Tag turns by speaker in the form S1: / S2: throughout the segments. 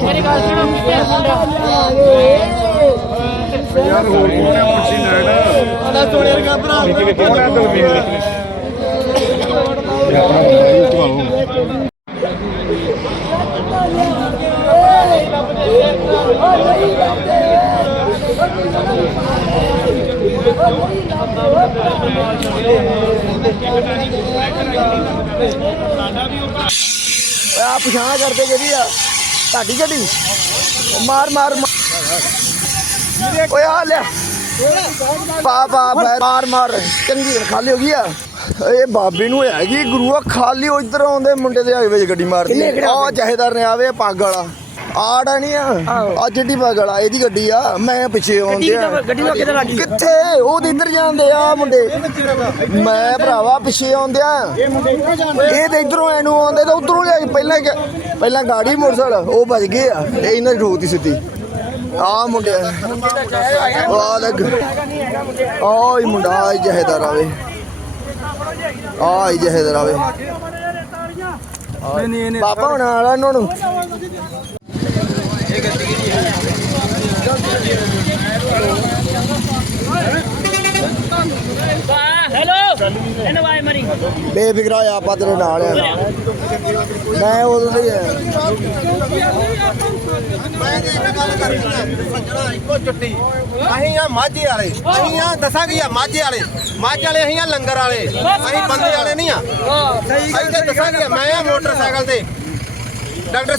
S1: मेरी गल सुनो
S2: यार हो कौन है मुंशी नायडा
S1: बड़ा सोने का भरा
S2: कौन है तो
S3: आप पछाण करते गड्डी ताड़ी गड्डी मार मार ओए आ लिया पा पा मार मार चंगी खाली हो गई ये बाबे नूं हैगी गुरुआ खाली इधर आउंदे मुंडे दे आगे विच गड्डी मारदी आ जहेदार ने आवे पग वाला आड़ा नहीं आ जिड्डी पग वाला एदी गड्डी आ मैं पिछे आउंदे कित्थे ओह इधर जांदे आ मुंडे मैं भरावा पिछे आउंदे ये ते इधरों एनू आउंदे ते उधरों जाके पहला गाड़ी मोटरसाइकिल ओह बच गए आ ते इन्हां दी ठोकती सिद्धी आ मुंडे आ लग आ मुंडा आ जहेदार आवे आ जहेदार आवे पापा होने वाला इन्होंने बेफिक्रा आप तेरे नाल मैं उदों दी
S4: माझे वाले दसा की माझे वाले माझे वाले अं लंगर वाले अं बंदे वाले नहीं दसा की मैं मोटरसाइकिल से डॉक्टर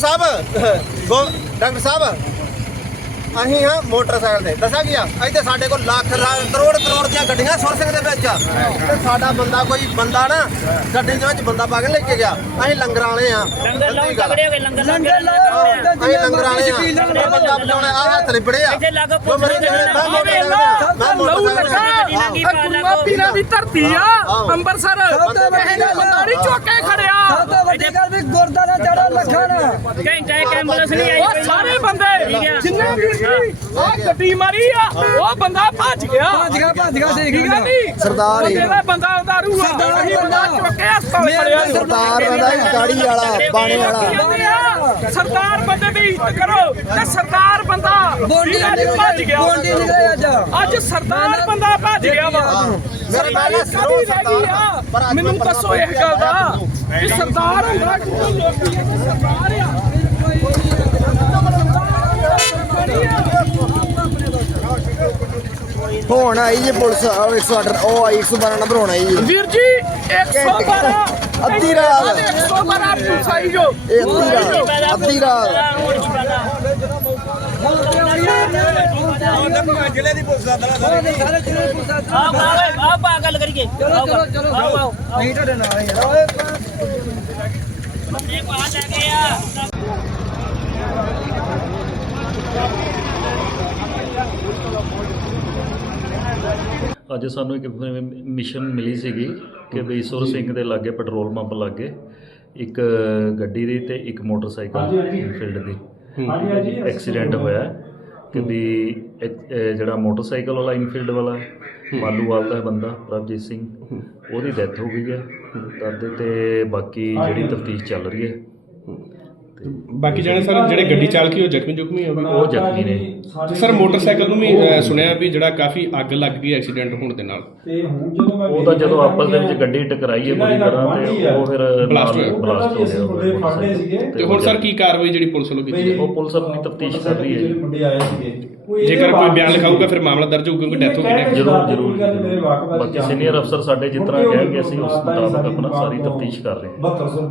S4: साहब अं हाँ मोटरसाइकिल से दसा की इतने साढ़े को लाख करोड़ दी गड्डियां सोर्सिंग के साडा बंदा कोई बंदा ना गड्डी के बंदा पा के लेके गया अं लंगर वाले लंगर वाले बंदा बचाने हथ लिबड़े
S1: धरती अंबरसर चौके खड़िया सारे बंदे गड्डी मारी वो बंदा भज गया
S3: सरदार
S1: बंदा उतारू
S3: सरदार गाड़ी वाला बाणे वाला
S1: सरदार बंदे की इज्जत करो सरदार बंदा भज गया अज सरदार बंदा भज गया मैनू दसो इस गल का सरदार
S3: होना आई जी पुलिस 108 ओ आई 112 नंबर होना जी
S1: वीर जी 112
S3: अद्धी रात
S1: 112 पुलिस आई जो
S3: अद्धी रात
S4: जिले की पुलिस
S1: गल करिए नहीं ਤੁਹਾਡੇ ਨਾਲ
S5: ਅੱਜ ਸਾਨੂੰ ਇੱਕ ਮਿਸ਼ਨ ਮਿਲੀ ਸੀਗੀ ਕਿ ਬਈ ਸੁਰ ਸਿੰਘ ਦੇ ਲਾਗੇ ਪੈਟਰੋਲ ਪੰਪ ਲਾਗੇ ਇੱਕ ਗੱਡੀ ਦੀ ਤੇ ਇੱਕ ਮੋਟਰਸਾਈਕਲ ਫੀਲਡ ਦੀ ਐਕਸੀਡੈਂਟ ਹੋਇਆ ਕਿ ਵੀ ਜਿਹੜਾ ਮੋਟਰਸਾਈਕਲ ਵਾਲਾ ਇਨਫੀਲਡ ਵਾਲਾ ਮਾਲੂਵਾਲ ਦਾ ਬੰਦਾ ਪ੍ਰਭਜੀਤ ਸਿੰਘ ਉਹਦੀ ਡੈਥ ਹੋ ਗਈ ਹੈ ਦਰਦ ਤੇ ਬਾਕੀ ਜਿਹੜੀ ਤਫਤੀਸ਼ ਚੱਲ ਰਹੀ ਹੈ
S2: ਬਾਕੀ ਜਾਣੇ ਸਰ ਜਿਹੜੇ ਗੱਡੀ ਚਾਲਕੀ ਉਹ ਜ਼ਖਮੀ
S5: ਉਹ ਜ਼ਖਮੀ ਨੇ
S2: ਸਰ ਮੋਟਰਸਾਈਕਲ ਨੂੰ ਵੀ ਸੁਣਿਆ ਵੀ ਜਿਹੜਾ ਕਾਫੀ ਅੱਗ ਲੱਗ ਗਈ ਐਕਸੀਡੈਂਟ ਹੋਣ ਦੇ ਨਾਲ
S5: ਉਹ ਤਾਂ ਜਦੋਂ ਆਪਸ ਦੇ ਵਿੱਚ ਗੱਡੀ ਟਕਰਾਈ ਹੈ ਬੁਰੀ ਤਰ੍ਹਾਂ ਤੇ ਉਹ ਫਿਰ ਬਲਾਸਟ ਹੋ ਗਿਆ
S2: ਤੇ ਹੁਣ ਸਰ ਕੀ ਕਾਰਵਾਈ ਜਿਹੜੀ ਪੁਲਿਸ ਵੱਲੋਂ ਕੀਤੀ
S5: ਉਹ ਪੁਲਿਸ ਆਪਣੀ ਤਫਤੀਸ਼ ਕਰ ਰਹੀ ਹੈ
S2: ਜੇਕਰ ਕੋਈ ਬਿਆਨ ਲਿਖਾਊਗਾ ਫਿਰ ਮਾਮਲਾ ਦਰਜ ਹੋਊਗਾ ਕਿਉਂਕਿ ਡੈਥ ਹੋ ਗਈ
S5: ਜ਼ਰੂਰ ਬਾਕੀ ਸੀਨੀਅਰ ਅਫਸਰ ਸਾਡੇ ਜਿਸ ਤਰ੍ਹਾਂ ਕਹਿਣਗੇ ਅਸੀਂ ਉਸ ਮੁਤਾਬਕ ਆਪਣਾ ਸਾਰੀ ਤਫਤੀਸ਼ ਕਰ ਰਹੇ ਹਾਂ।